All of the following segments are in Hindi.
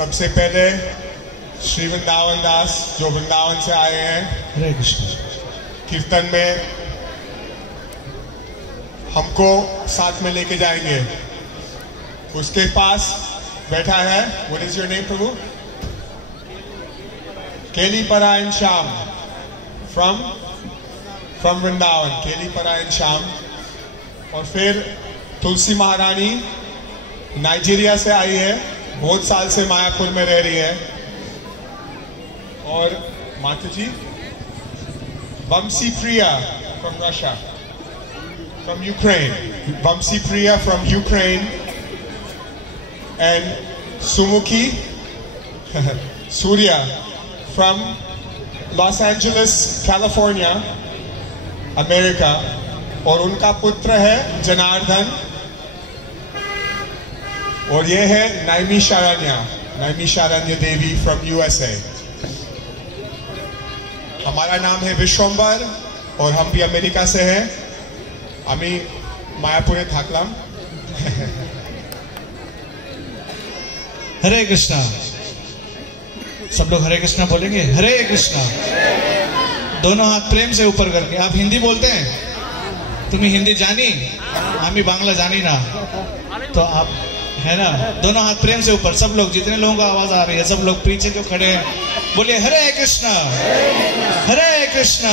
सबसे पहले श्री वृंदावन दास जो वृंदावन से आए हैं, हरे कृष्ण, कीर्तन में हमको साथ में लेके जाएंगे। उसके पास बैठा है, व्हाट इज योर नेम प्रभु? केली परायण श्याम फ्रॉम वृंदावन, केली परायण श्याम। और फिर तुलसी महारानी नाइजीरिया से आई है, बहुत साल से मायापुर में रह रही है। और माता जी Vanshi Priya from Russia, from Ukraine, Vanshi Priya from Ukraine. And Sumukhi Surya from Los Angeles California, America. और उनका पुत्र है जनार्दन। और ये है नैमिषारण्य देवी फ्रॉम यूएसए। हमारा नाम है विश्वम्बर और हम भी अमेरिका से हैं। अमी मायापुरे थाकलाम। हरे कृष्णा। सब लोग हरे कृष्णा बोलेंगे। हरे कृष्णा। दोनों हाथ प्रेम से ऊपर करके। आप हिंदी बोलते हैं? तुम्हें हिंदी जानी? हमें बांग्ला जानी ना, तो आप है ना, दोनों हाथ प्रेम से ऊपर। सब लोग, जितने लोगों को आवाज आ रही है, सब लोग पीछे जो खड़े हैं बोलिए हरे कृष्णा, हरे कृष्णा,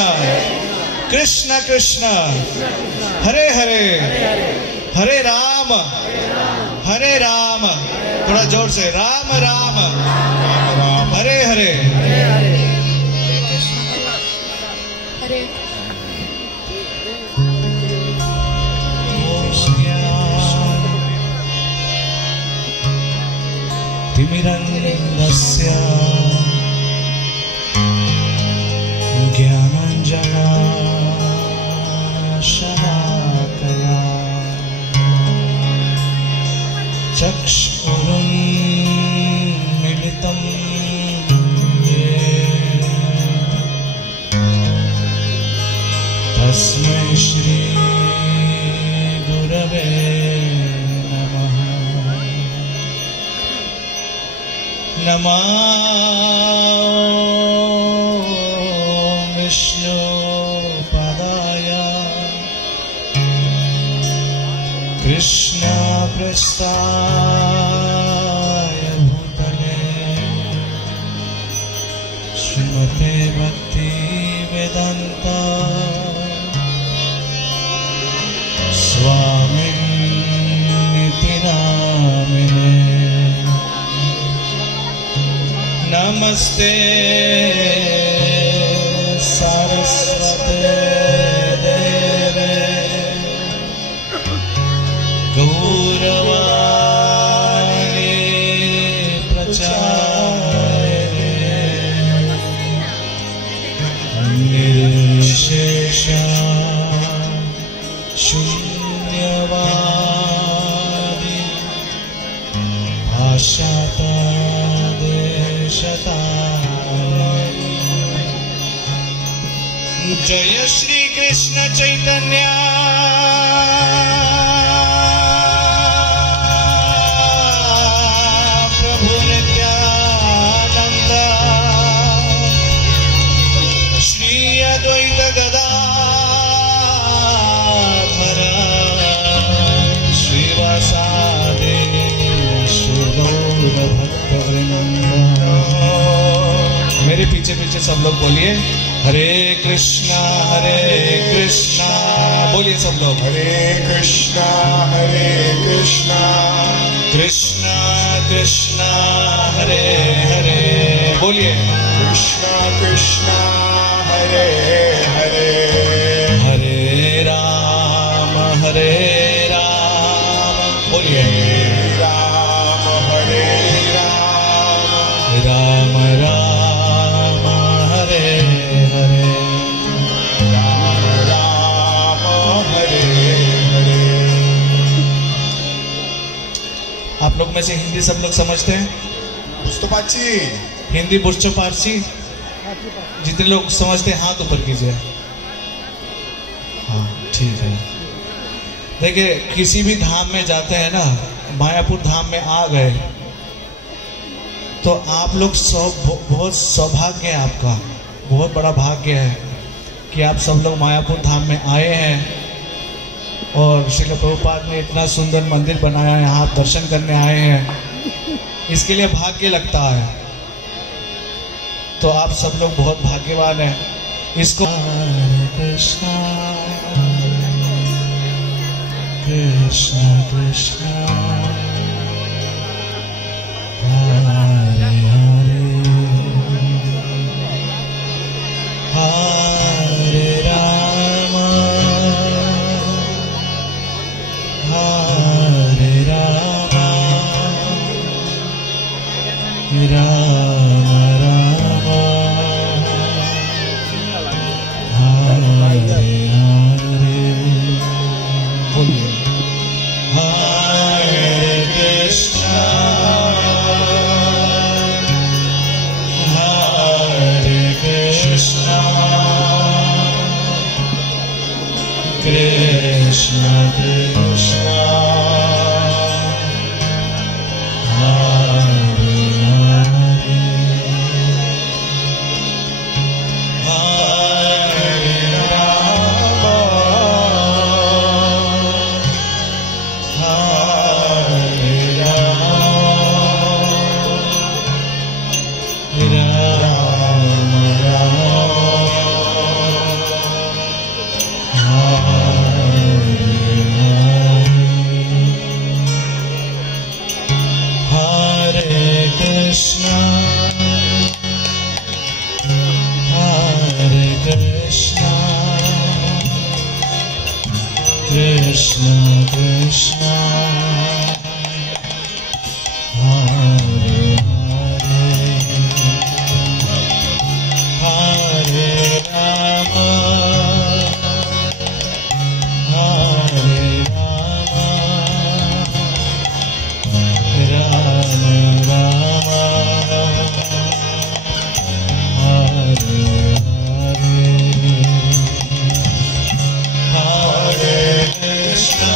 कृष्ण कृष्ण हरे हरे, हरे राम, हरे राम। थोड़ा जोर से, राम राम, हरे हरे, हरे। तिमिरन्धस्य ज्ञानाञ्जनशलाकया चक्षुरुन्मीलितं येन तस्मै श्री गुरवे नमः विष्णुपदाय कृष्णप्रेष्ठाय भूतले श्रीमते भक्तिवेदान्त स्वामिन्निति नामिने। नमस्ते सरस्वते देवे गौरवाणी प्रचारिणे निर्विशेष शून्यवादी भाषाता जय श्री कृष्ण चैतन्य प्रभु नित्यानंद श्री अद्वैत गदाधर श्रीवासादि श्री गौर भक्तवृंद। मेरे पीछे पीछे सब लोग बोलिए हरे कृष्णा, बोलिए सब लोग हरे कृष्णा, कृष्णा कृष्णा हरे हरे, बोलिए कृष्णा कृष्णा हरे हरे, हरे राम, बोलिए राम हरे राम, राम राम हरे हरे, राम राम हरे हरे। आप लोग में से हिंदी सब लोग समझते हैं? पुष्टपाची हिंदी बुर्चो पारसी जितने लोग समझते हैं हाथ ऊपर कीजिए। हाँ ठीक है। देखिए किसी भी धाम में जाते हैं ना, मायापुर धाम में आ गए तो आप लोग बहुत सौभाग्य है आपका, बहुत बड़ा भाग्य है कि आप सब लोग मायापुर धाम में आए हैं और श्रील प्रभुपाद ने इतना सुंदर मंदिर बनाया है, यहाँ आप दर्शन करने आए हैं, इसके लिए भाग्य लगता है। तो आप सब लोग बहुत भाग्यवान हैं। इसको कृष्णा कृष्णा कृष्णा हरे हरे राम हरे राम राम राम हरे हरे। बोलिए हरे कृष्णा कृष्णा कृष्णा हरे हरे हरे राम हरे Ram Ram Krishna Krishna Krishna Hare Hare Hare Rama Hare Rama Rama Rama Hare Hare Krishna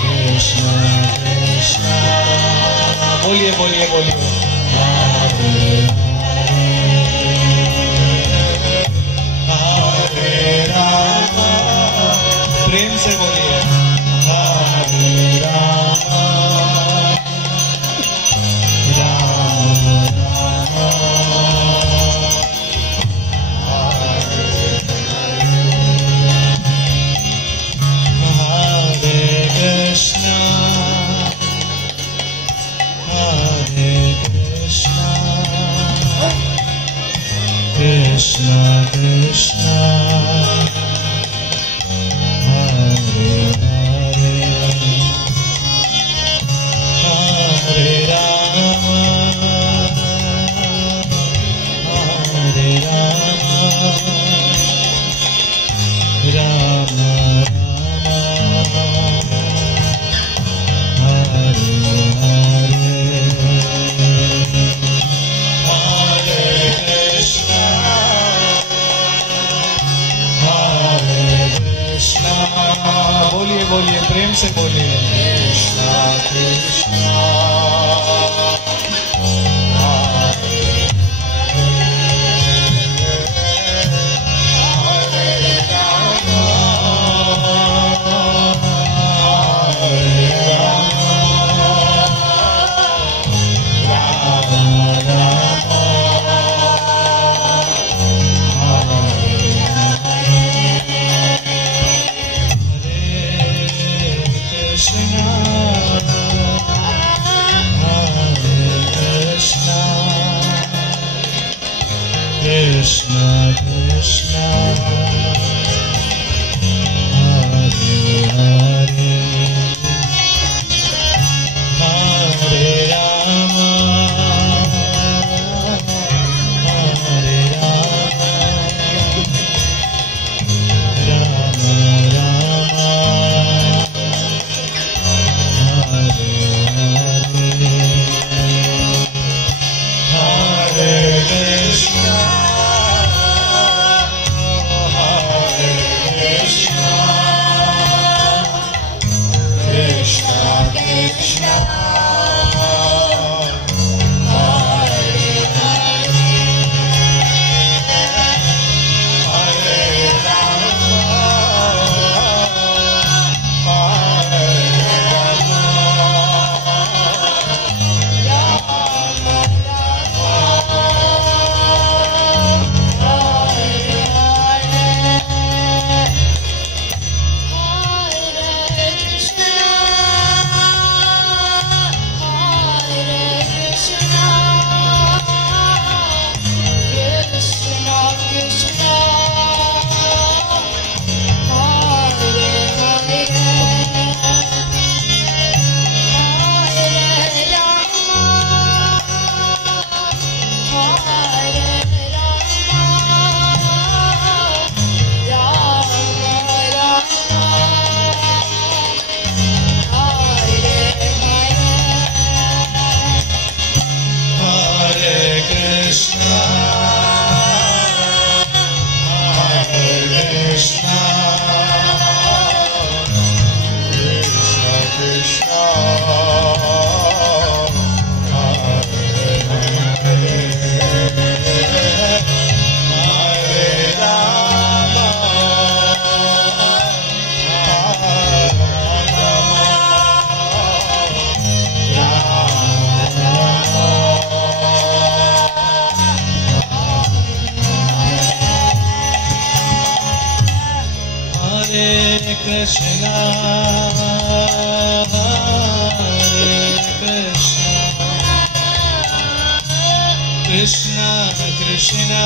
Krishna Krishna बोलिए बोलिए बोलिए हरे राम प्रेम से बोलिए हरे Ram Ram Hare Krishna Krishna Krishna Hare Hare Hare Rama Hare Rama Rama Rama Hare बोलिए बोलिए प्रेम से बोलिए Krishna Krishna Krishna, Krishna Krishna,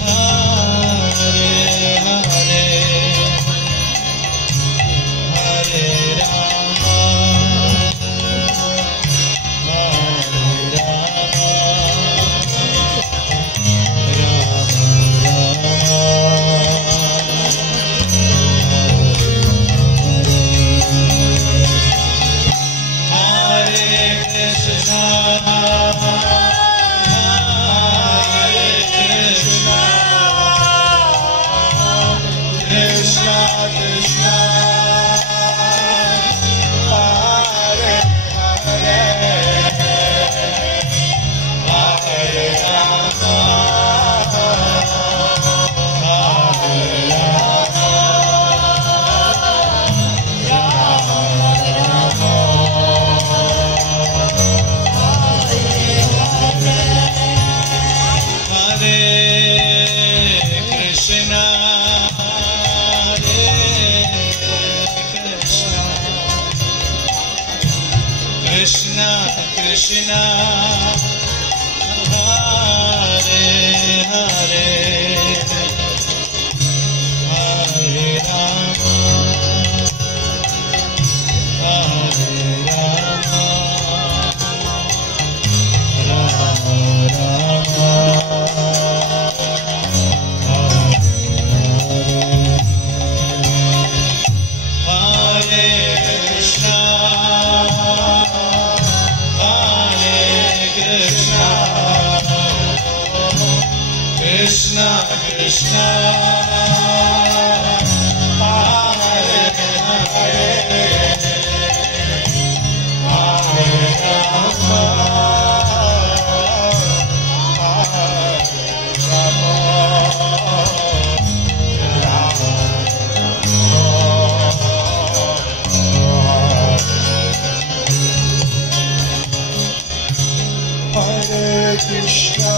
Hare Hare, Hare Rama, Hare Rama, Krishna Krishna, Hare Hare, Hare Rama, Hare Rama, Rama Rama, Hare Krishna, Krishna Krishna, Hare Hare, Hare Rama, Hare Krishna,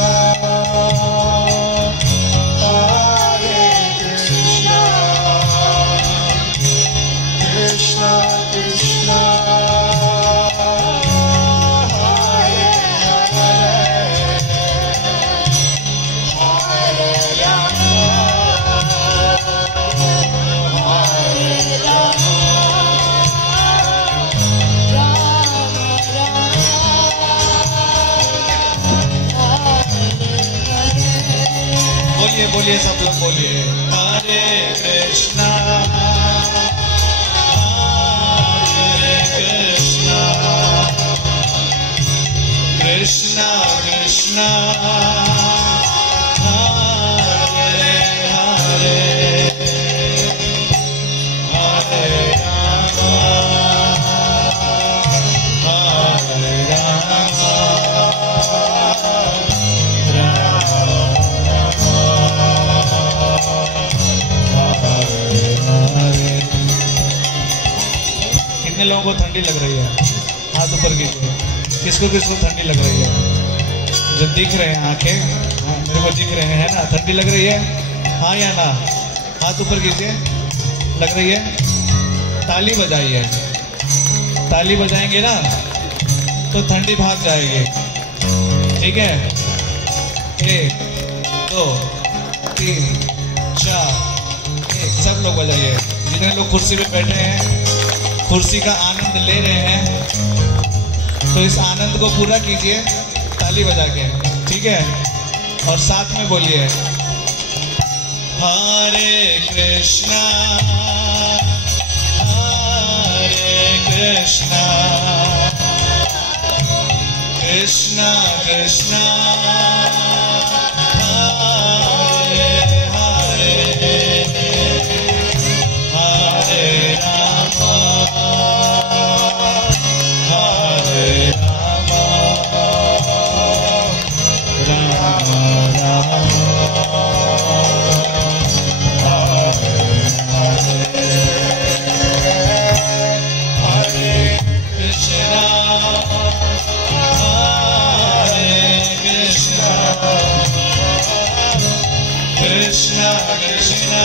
Hare Krishna, Krishna Krishna, Hare Hare, Hare Rama, Hare Rama, बोलिए बोलिए सब लोग बोलिए, हरे कृष्णा, हरे कृष्णा, कृष्णा कृष्णा, हरे हरे, हरे रामा, हरे रामा, कितने लोगों को ठंडी लग रही है? हाथ ऊपर कीजिए। किसको किसको ठंडी लग रही है? जो दिख रहे हैं आंखें, हाँ, मेरे को दिख रहे हैं ना, ठंडी लग रही है? हाँ या ना? हाथ ऊपर कीजिए। लग रही है? ताली बजाइए। ताली बजाएंगे ना तो ठंडी भाग जाएगी। ठीक है? 1 2 3 4, सब लोग बजाइए। जितने लोग कुर्सी पे बैठे हैं, कुर्सी का आनंद ले रहे हैं, तो इस आनंद को पूरा कीजिए ताली बजा के। ठीक है? और साथ में बोलिए, हरे कृष्णा, हरे कृष्णा, कृष्णा कृष्णा, हरे हरे, हरे रामा, हरे रामा, राम राम, हरे हरे, हरे कृष्णा, हरे कृष्णा, कृष्णा कृष्णा,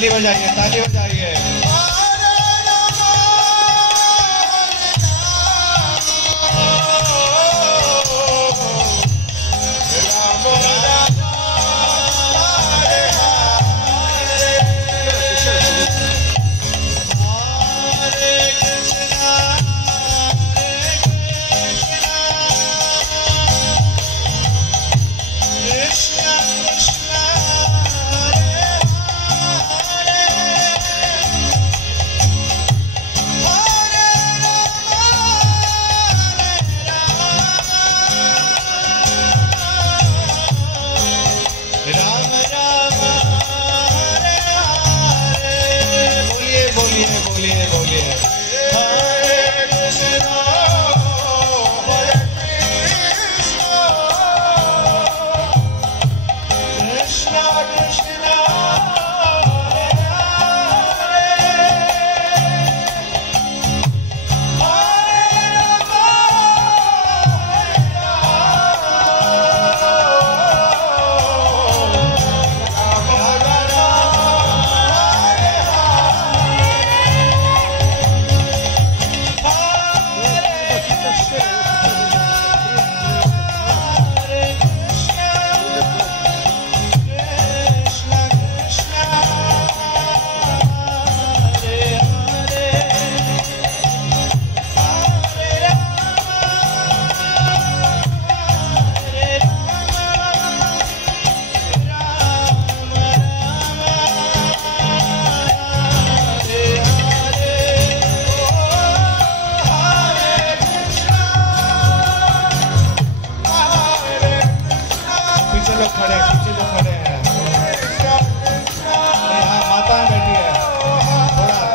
ताली बजाइए, ताली बजाइए।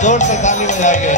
जोर से ताली बजाएंगे।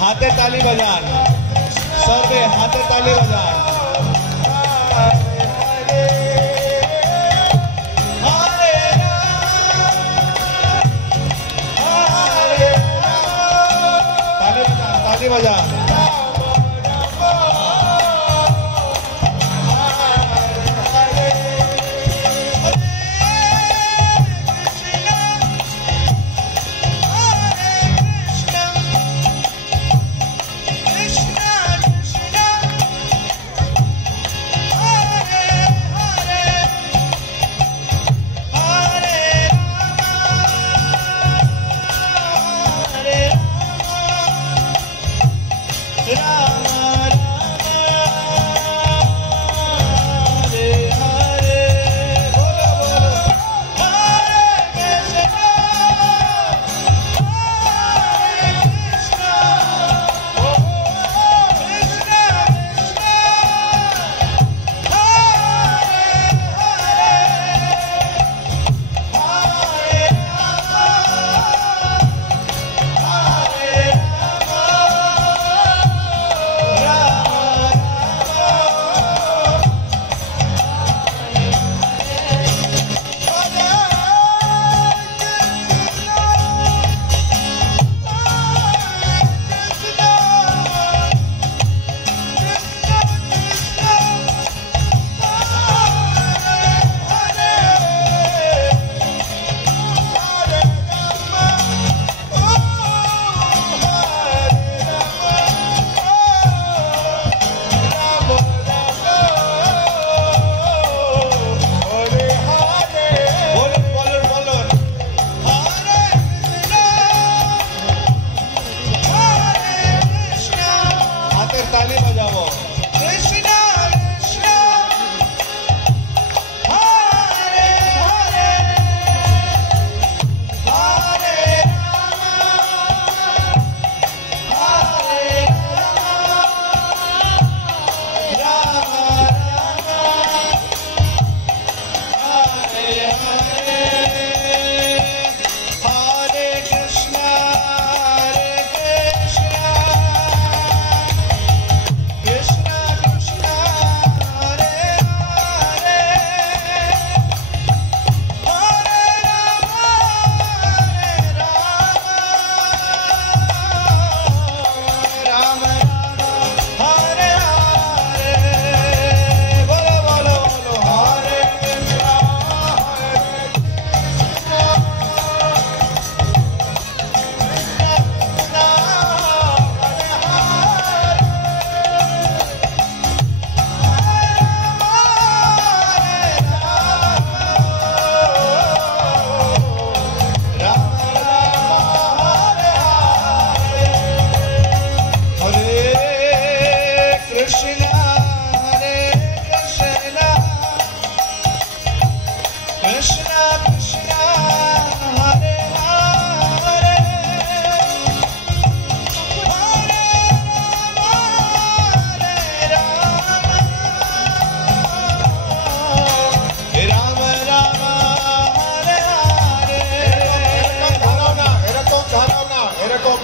हाथे ताली बजान, सर्वे हाथे ताली बजान। ताली बजान।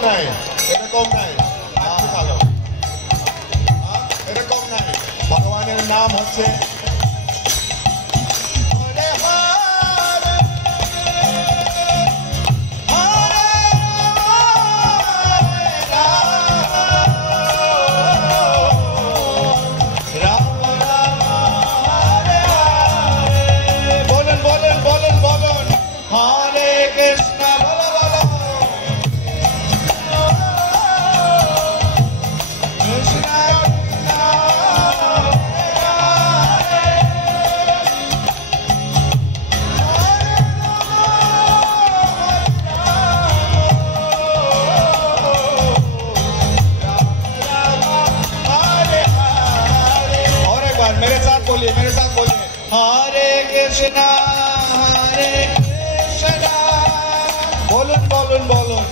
নাই, এরকম নাই, আজকে ভালো, এরকম নাই। ভগবানের নাম হচ্ছে मेरे साथ बोलिए हरे कृष्णा बोलून बोलून बोलून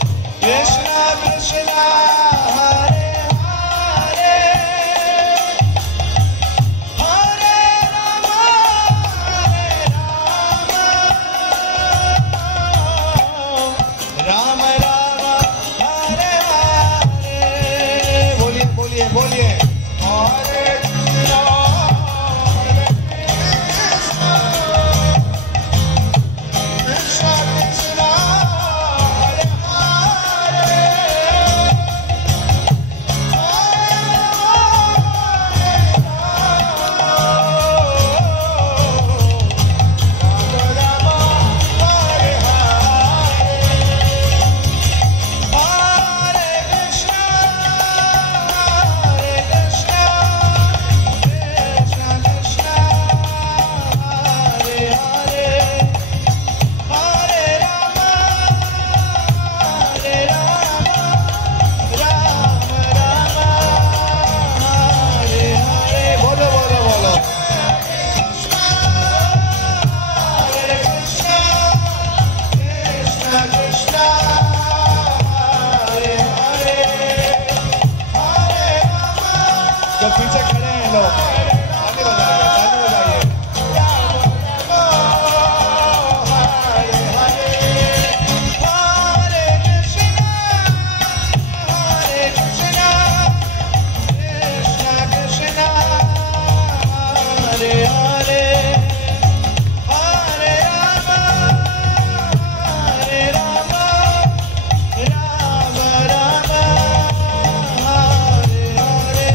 कृष्णा कृष्णा हरे हरे हरे राम राम राम हरे हरे। बोलिए बोलिए बोलिए हरे पीछे खड़े हैं लोग, ताली बजाइए, ताली बजाइए। हरे कृष्णा कृष्णा कृष्णा हरे हरे हरे राम राम राम हरे हरे।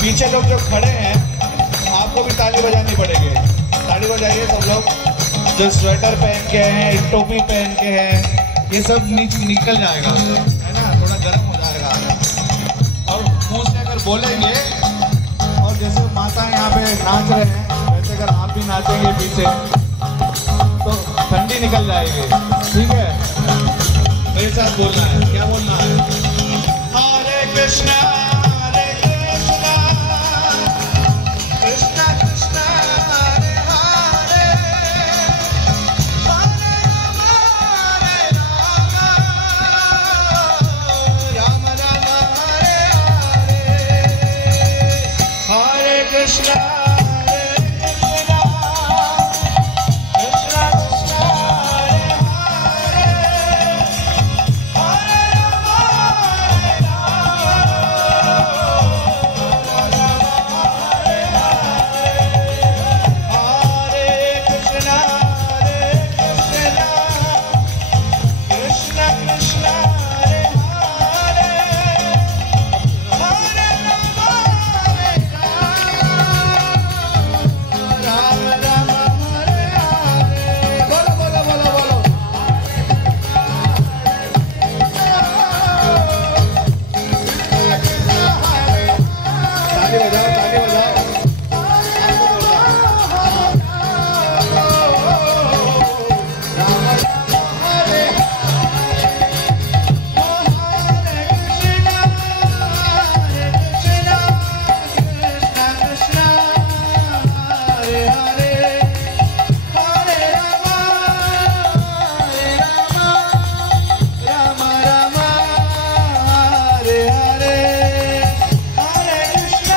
पीछे लोग जो खड़े हैं आपको भी ताली बजानी पड़ेगी। ताली बजाइए सब लोग। जो स्वेटर पहन के हैं, टोपी पहन के हैं, ये सब नीचे निकल जाएगा, है ना, थोड़ा गर्म हो जाएगा। और मुंह से अगर बोलेंगे और जैसे माता यहाँ पे नाच रहे हैं वैसे अगर आप भी नाचेंगे पीछे तो ही निकल जाएंगे। ठीक है, मेरे साथ बोलना है। क्या बोलना है? हरे कृष्णा कृष्णा कृष्णा हरे हरे, हरे राम राम हरे हरे, हरे कृष्णा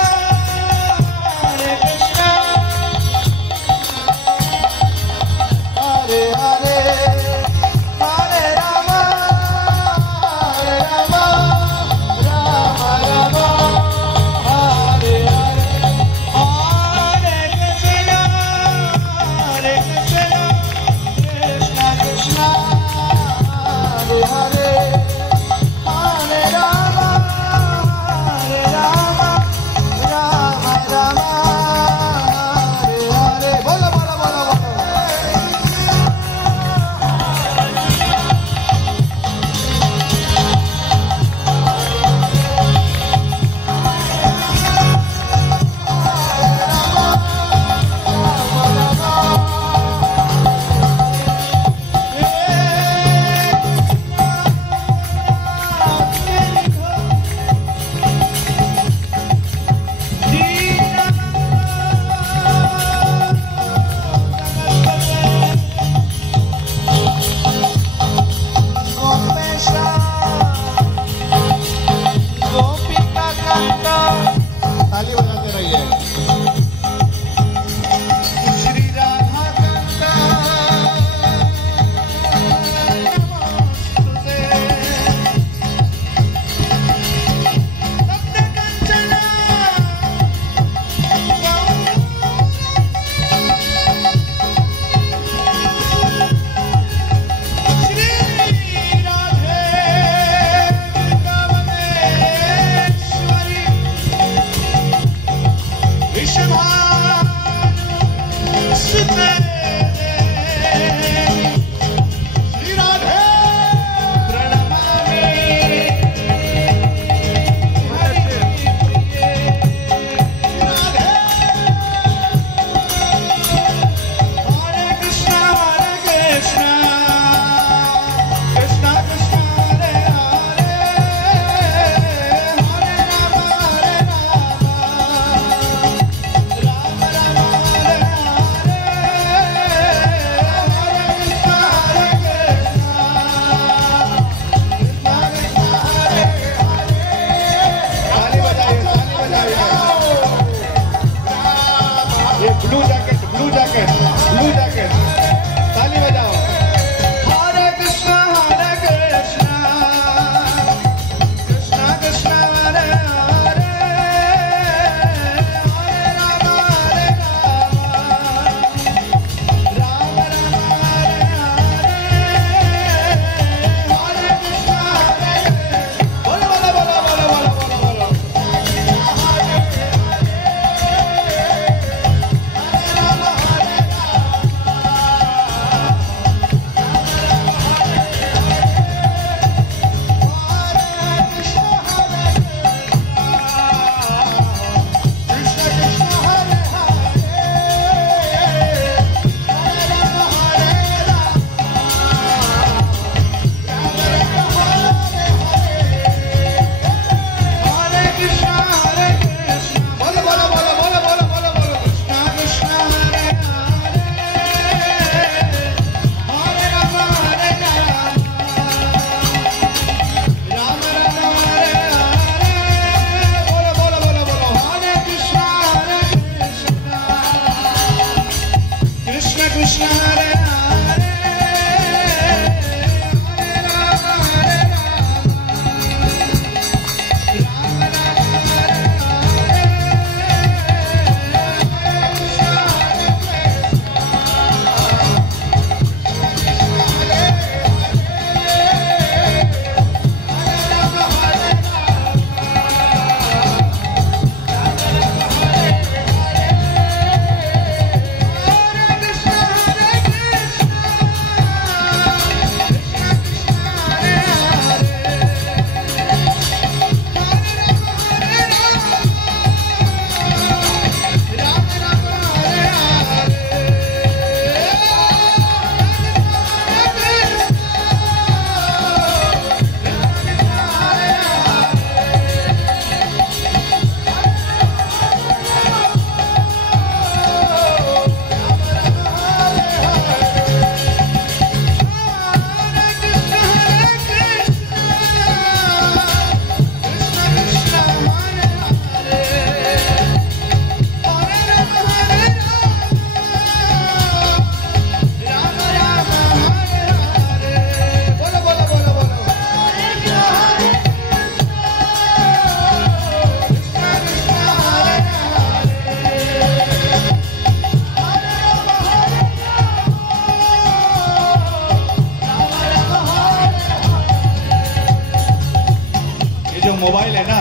मोबाइल है ना,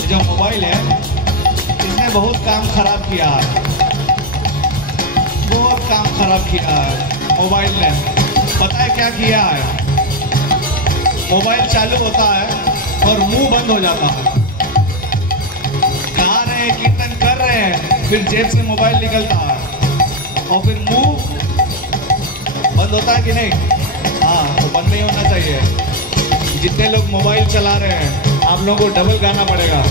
ये जो मोबाइल है इसने बहुत काम खराब किया है, बहुत काम खराब किया है मोबाइल ने। पता है क्या किया है? मोबाइल चालू होता है और मुंह बंद हो जाता है। गा रहे हैं, कीर्तन कर रहे हैं, फिर जेब से मोबाइल निकलता है और फिर मुंह बंद होता है कि नहीं? हाँ, तो बंद नहीं होना चाहिए। जितने लोग मोबाइल चला रहे हैं आप लोगों को डबल गाना पड़ेगा।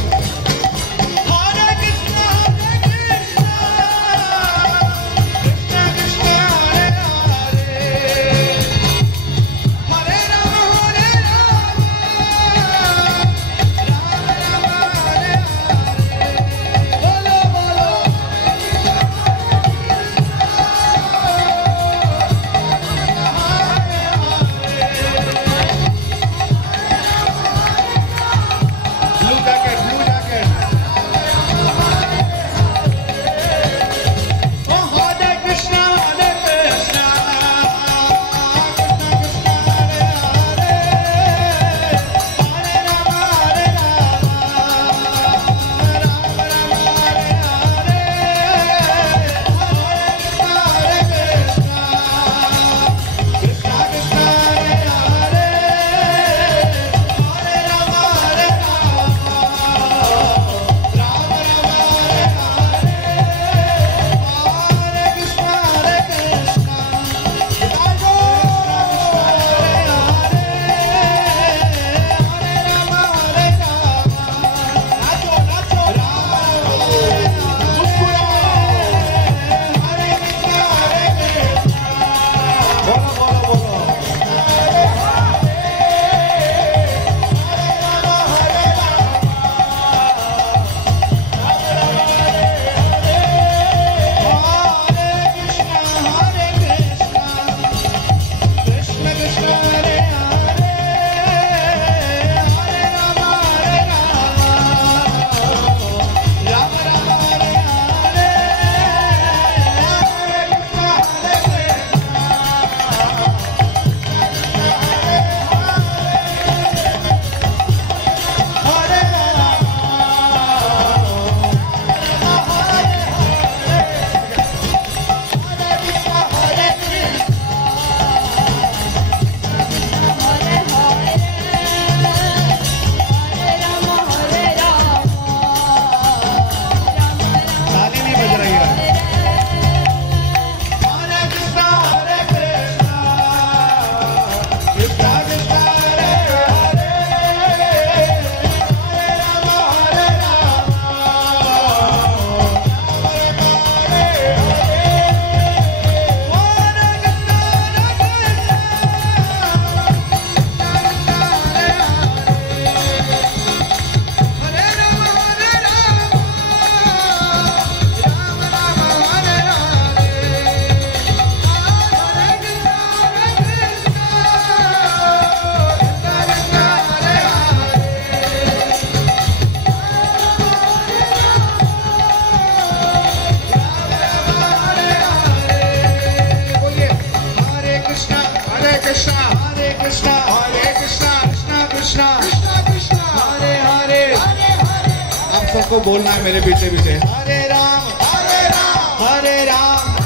सबको बोलना है मेरे पीछे पीछे। हरे राम हरे राम हरे राम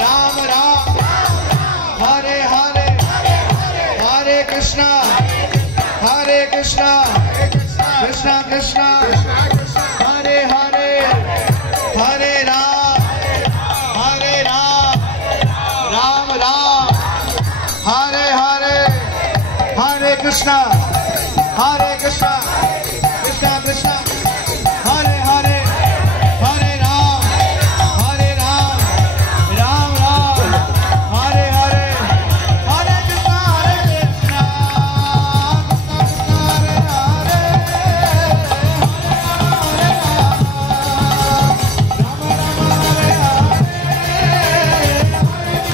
राम राम हरे हरे हरे कृष्णा कृष्णा कृष्णा हरे हरे हरे राम राम राम हरे हरे हरे कृष्णा कृष्णा कृष्णा हरे हरे हरे राम राम राम हरे हरे हरे कृष्णा हरे हरे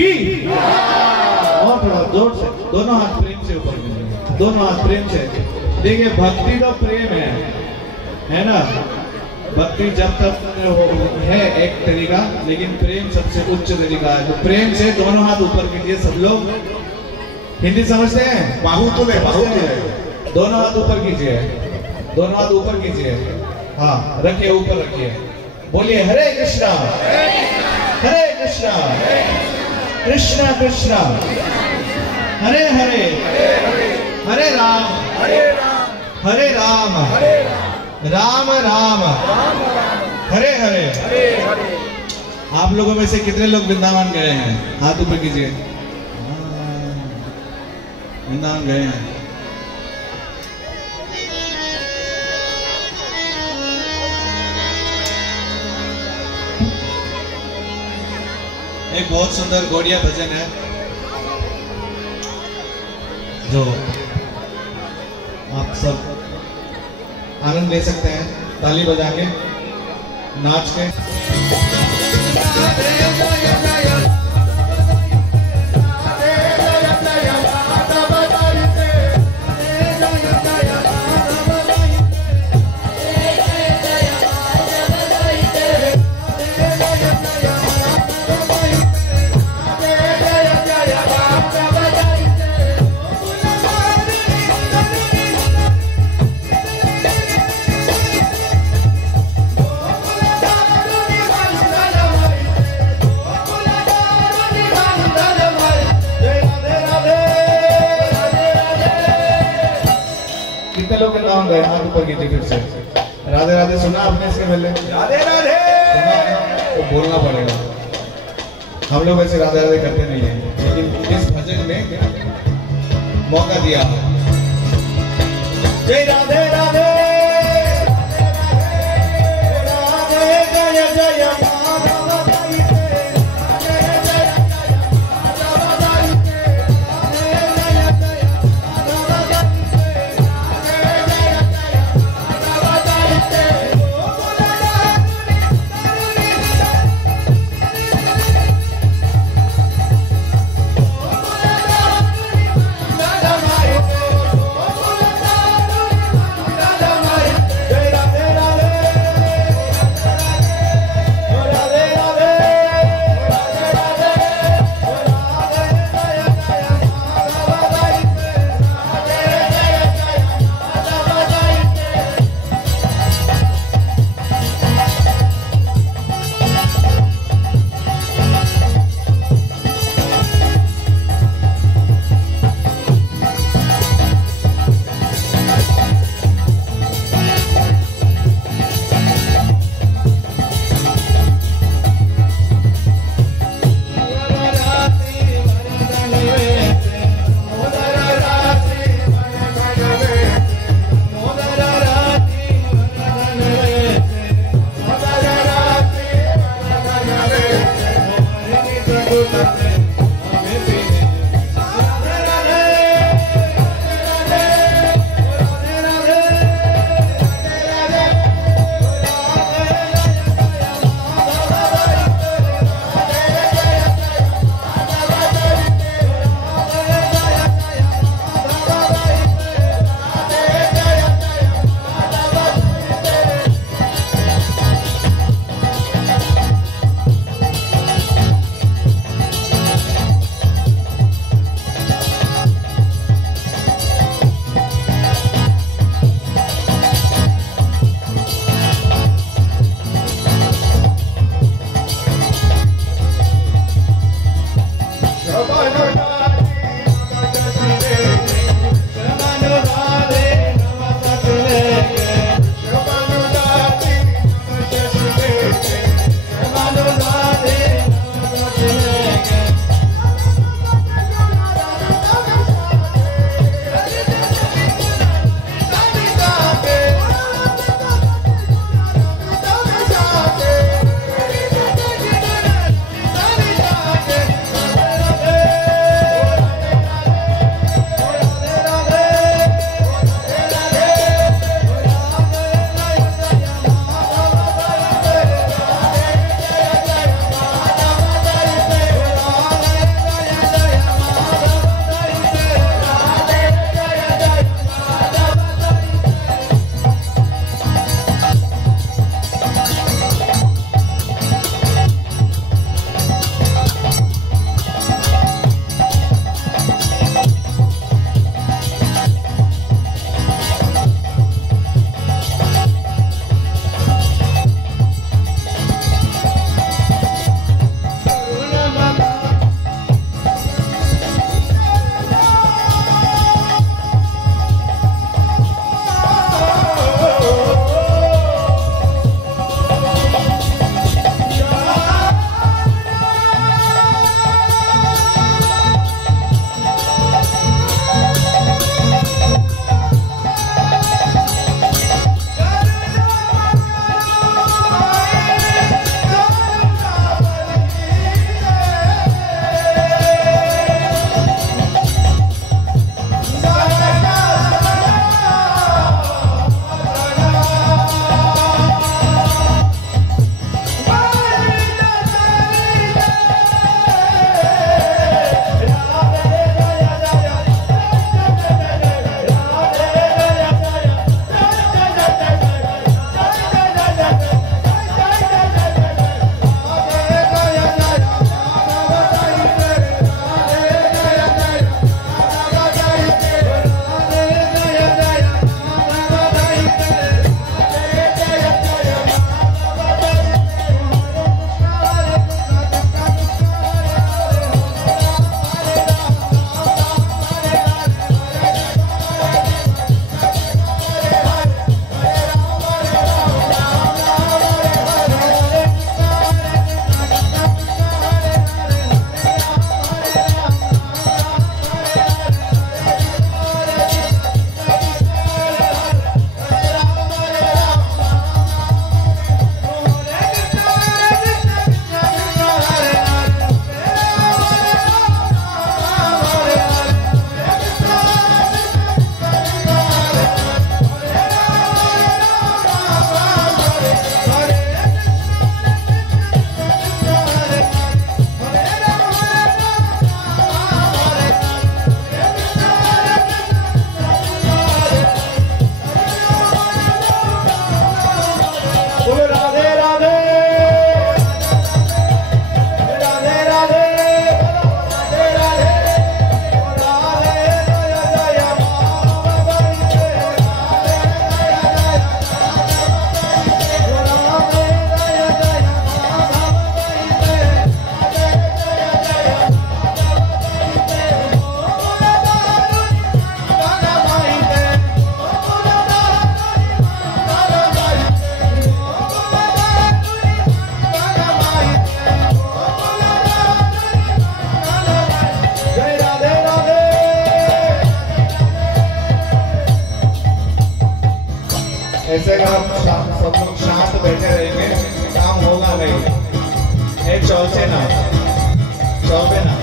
की और थोड़ा जोर से, दोनों हाथ प्रेम से ऊपर कीजिए, दोनों हाथ प्रेम से। देखिए भक्ति तो प्रेम है ना। भक्ति जब तक है एक तरीका, लेकिन प्रेम सबसे उच्च तरीका है। तो प्रेम से दोनों हाथ ऊपर कीजिए सब लोग। हिंदी समझते हैं? बाहुतुले बाहुतुले। दोनों हाथ ऊपर कीजिए, दोनों हाथ ऊपर कीजिए। हाँ रखिए, ऊपर रखिए। बोलिए हरे कृष्णा हरे कृष्णा कृष्णा कृष्णा हरे हरे हरे राम राम राम हरे हरे। आप लोगों में से कितने लोग वृंदावन गए हैं? हाथ ऊपर कीजिए। वृंदावन गए हैं। एक बहुत सुंदर गौड़िया भजन है जो आप सब आनंद ले सकते हैं, ताली बजा के, नाच के। लोग वृंदावन गए? हाथ ऊपर कीजिए फिर से। राधे राधे सुना आपने इसके पहले? राधे राधे तो बोलना पड़ेगा। हम लोग वैसे राधे राधे करते नहीं है, लेकिन इस भजन में मौका दिया। जय राधे राधे ऐसे अगर आप सब लोग शांत बैठे रहेंगे काम होगा नहीं। एक चौथे ना एक चौथे ना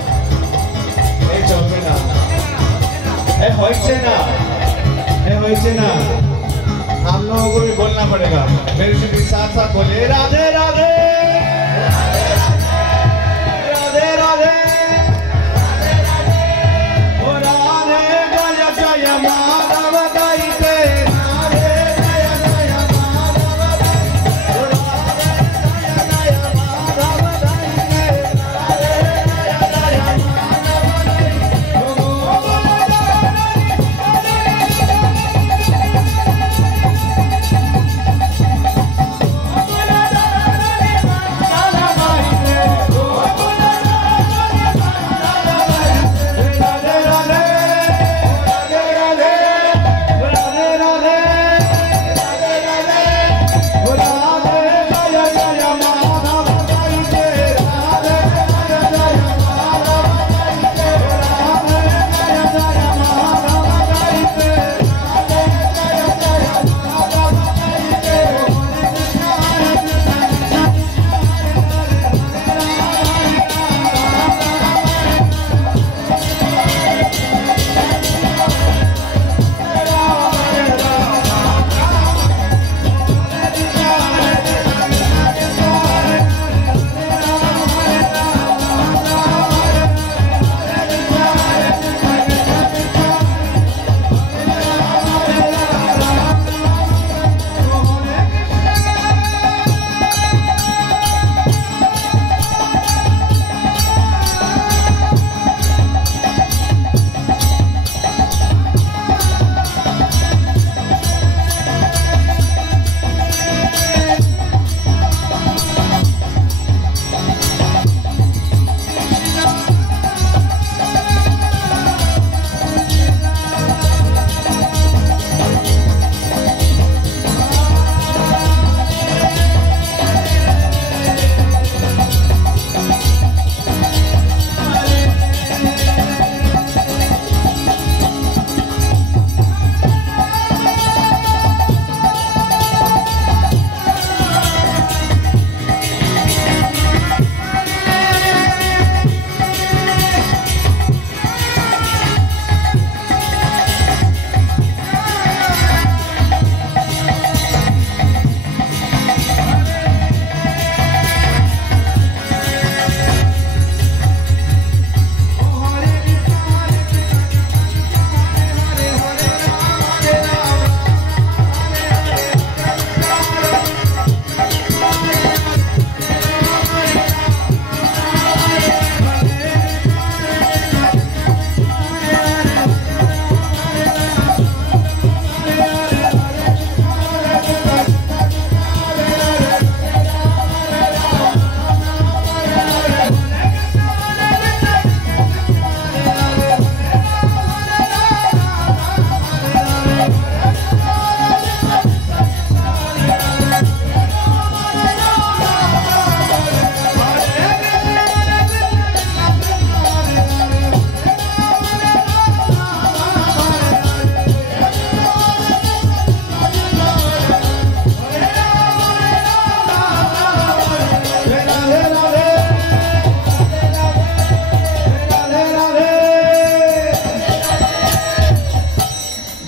होइचे ना हम लोगों को भी बोलना पड़ेगा। मेरे से भी साथ साथ बोलिए राधे राधे राधे राधे ओ राधे जय जय माधव गाइते राधे जय जय माधव गाइते ओ राधे जय जय माधव गाइते राधे जय जय माधव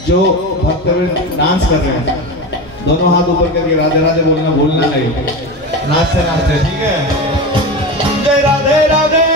जो भक्त डांस कर रहे हैं दोनों हाथ ऊपर करके राधे राधे बोलना नहीं, नाचते नाचते, ठीक है। जय राधे राधे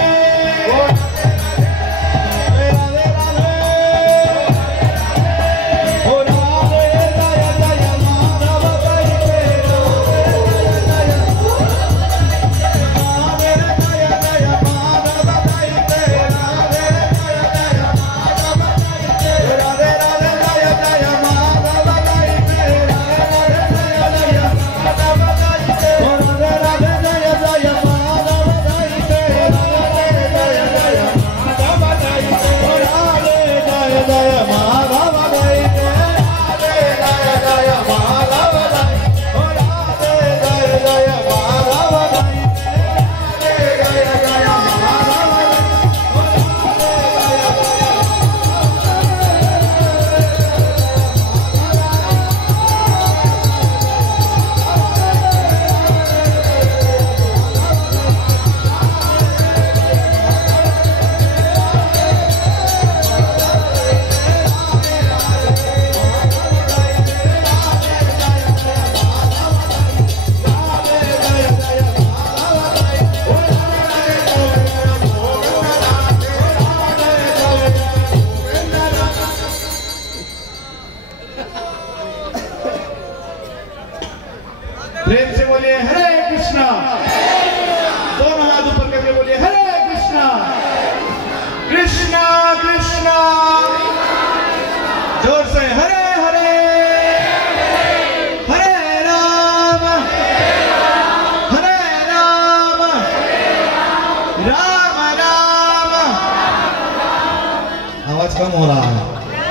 कृष्णा, जोर से हरे हरे हरे राम राम राम। आवाज कम हो रहा है।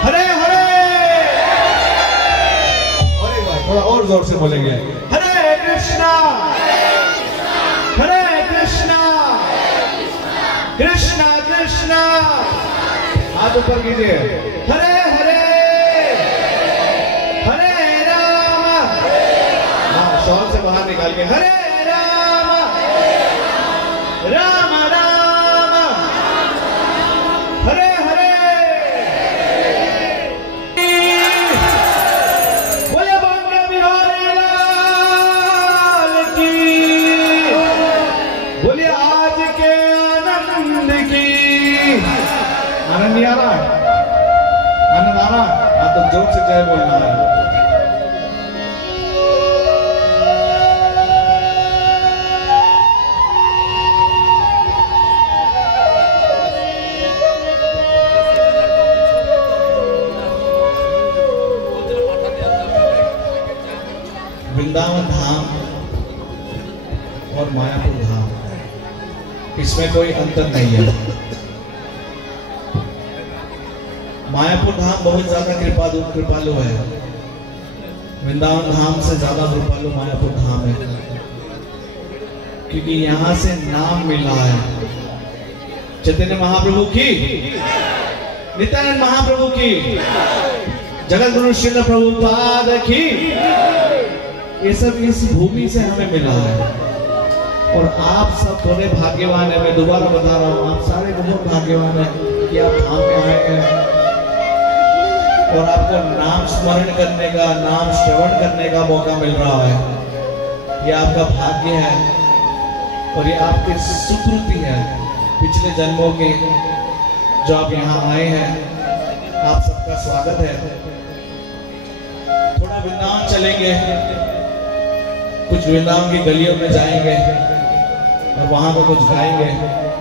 हरे हरे, और एक बार थोड़ा और जोर से बोलेंगे। हरे कृष्णा कृष्णा कृष्णा, हाथ ऊपर कीजिए। हरे हरे हरे राम, हाँ शॉल से बाहर निकाल के हरे राम राम राम हरे हरे। बोले बांके बिहारी लाल की, बोलिए आज के आनंद की। आनंद नहीं आ रहा है? आनंद आ रहा है? हाँ तो जोर से जय बोलना है। वृंदावन धाम और मायापुर धाम, इसमें कोई अंतर नहीं है। मायापुर धाम बहुत ज्यादा कृपालु है, वृंदावन धाम से ज्यादा कृपालु मायापुर धाम है, क्योंकि यहां से नाम मिला है। चैतन्य महाप्रभु की, नित्यानंद महाप्रभु की, जगत गुरु श्रील प्रभुपाद की, ये सब इस भूमि से हमें मिला है। और आप सब थोड़े भाग्यवान है, मैं दोबारा बता रहा हूँ, आप सारे बहुत भाग्यवान हैं कि आप धाम में आए हैं और आपको नाम स्मरण करने का, नाम श्रवण करने का मौका मिल रहा है। ये आपका भाग्य है और ये आपकी सुकृति है पिछले जन्मों के, जो आप यहाँ आए हैं। आप सबका स्वागत है। थोड़ा वृंदावन चलेंगे, कुछ वृंदावन की गलियों में जाएंगे और वहां पर कुछ गाएंगे।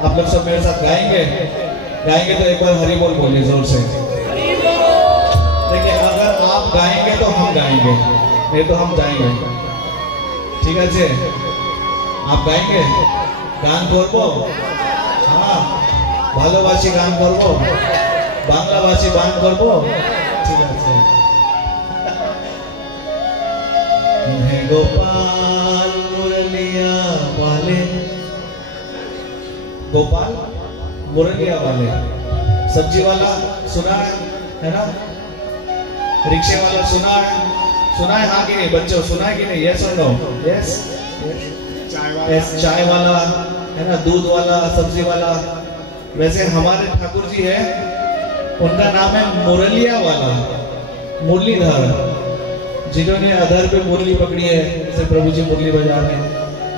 आप लोग सब मेरे साथ गाएंगे। गाएंगे तो एक बार हरि बोल बोलिए जोर से। देखिए अगर आप गाएंगे तो हम गाएंगे, नहीं तो हम जाएंगे। ठीक है जी, आप गाएंगे गान করবো। हाँ, ভালোবাসি গান করবো, বাংলাভাষী গান করবো। ঠিক আছে। हे गोपाल मुरलिया वाले, गोपाल मुरलिया वाले, सब्जी वाला सुना है ना, रिक्शे वाला सुना है हाँ कि नहीं बच्चों, सुना है कि नहीं? यस और नो? Yes yes. चाय वाला है ना, दूध वाला, सब्जी वाला। वैसे हमारे ठाकुर जी है, उनका नाम है मुरलिया वाला, मुरलीधर, जिन्होंने अधर पे मुरली पकड़ी है, जैसे प्रभु जी मुरली बजा रहे हैं,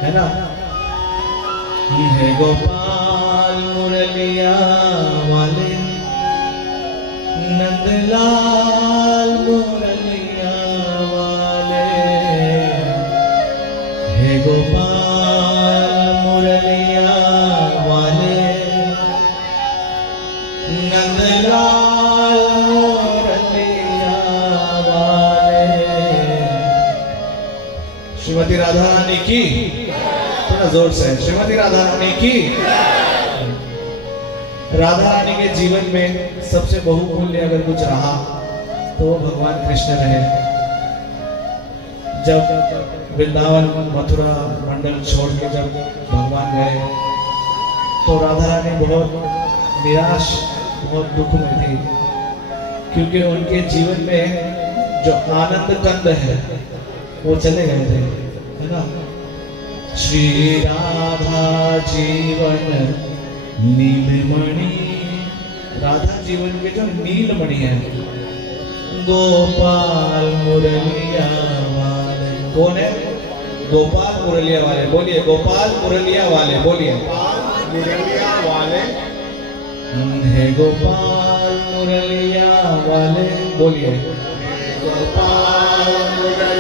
है ना। हे गोपाल मुरलिया वाले, नंदलाल मुरलिया वाले, हे गोपाल मुरलिया वाले, नंदलाल मुरलिया वाले। श्रीमती राधा रानी की, थोड़ा जोर से, श्रीमती राधा रानी की। राधा रानी के जीवन में सबसे बहुमूल्य अगर कुछ रहा तो वो भगवान कृष्ण रहे। जब वृंदावन मथुरा मंडल छोड़ के जब भगवान गए तो राधा रानी बहुत निराश, बहुत दुख में थी, क्योंकि उनके जीवन में जो आनंद कंद है वो चले गए थे, है ना। श्री राधा जीवन नीलमणि, राधा जीवन के जो नीलमणि है। गोपाल मुरलिया वाले, कौन है? गोपाल मुरलिया वाले, बोलिए गोपाल मुरलिया वाले, बोलिए मुरलिया वाले। हे गोपाल मुरलिया वाले, बोलिए गोपाल मुरलिया